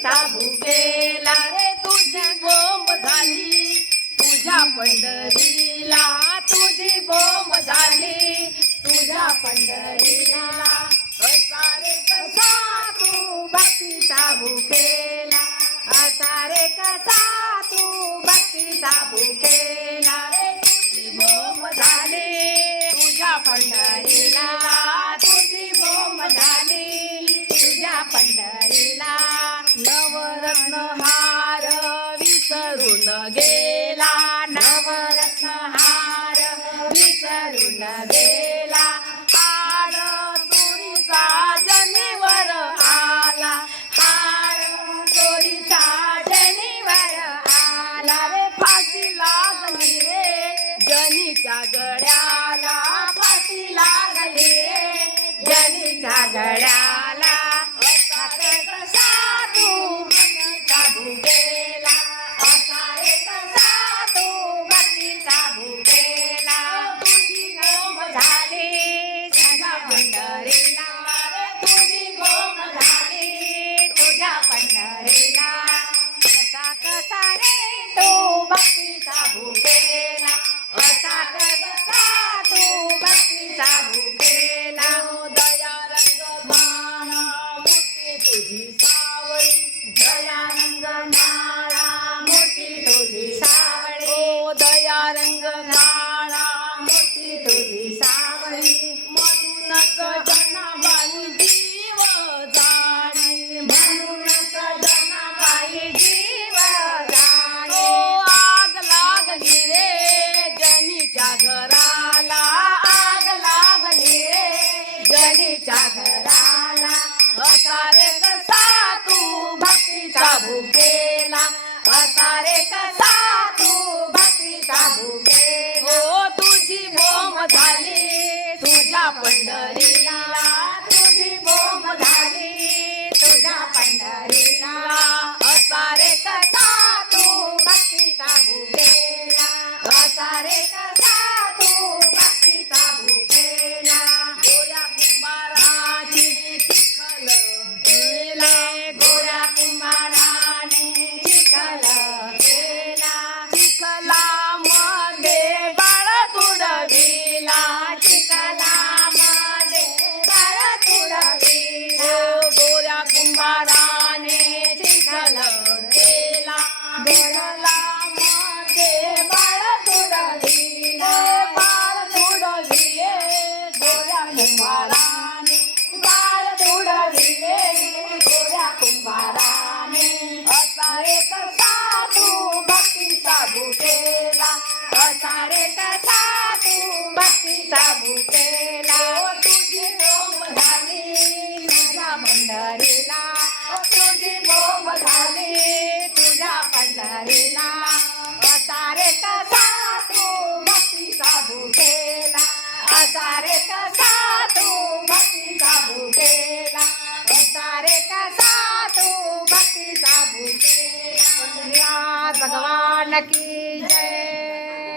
भक्तीचा भुकेला रे तुझी बोंब झाली तुझ्या पंढरीला तुझी बोंब झाली तुझ्या पंढरीला असा रे कसा तू भक्तीचा भुकेला असा रे कसा तू भक्तीचा भुकेला रे तुझी बोंब झाली तुझ्या पंढरीला तुझी बोंब झाली तुझ्या पंढरीला नवरत्न हार विसरून गेला नवरत्न हार विसरून गेला हार चोरीचा जनीवर आला हार चोरीचा जनीवर आला रे फाशी लागली रे जनीच्या गळ्याला फाशी लागली रे जनीच्या गळ्याला असा रे कसा तू भक्तीचा भुकेला असा रे कसा तू भक्तीचा भुकेला तुझी बोंब झाली तुझ्या पंढरीला रे तुझी बोंब झाली तुझ्या पंढरीला असा कसा रे तू भक्तीचा भुकेला असा कसा तू भक्तीचा भुकेला दया रंग माळा मोठी तुझी सावळी दया रंग माळा मोठी तुझी सावळी दया रंग माळा मोठी तुझी सावळी म्हणूनच जनाबाई जीव जाणी म्हणूनच जनाबाई जीव जाणी आग लागली रे जनीच्या घराला आग लागली रे जनीच्या घराला असा रे कसा तू भक्तीचा भुकेला असा रे कसा तू भक्तीचा भुकेला हो तुझी बोंब झाली तुझ्या पंढरीला तुझी बोंब झाली तुझ्या पंढरीला असा रे कसा तू भक्तीचा भुकेला असा रे कसा तू भक्तीचा भुकेला गोऱ्या कुंभाराची चिखल केले गोऱ्या कुंभाराने चिखल केला चिखलामध्ये बाळ तुडविला चिखलामध्ये बाळ तुडविला गोऱ्या कुंभाराने चिखल केला चिखलामध्ये बाळ तुडविले बाळ तुडविले गोऱ्या कुंभाराने बाळ तुडविले गोऱ्या कुंभाराने असा रे कसा तू भक्तीचा भुकेला असा रे कसा तू भक्तीचा भुकेला तुझी बोंब झाली तुझ्या पंढरीला तुझी बोंब झाली तुझ्या पंढरीला असा रे कसा तू भक्तीचा भुकेला असा रे कसा तू भक्तीचा भुकेला असा रे कसा तू भक्तीचा भुकेला भगवान की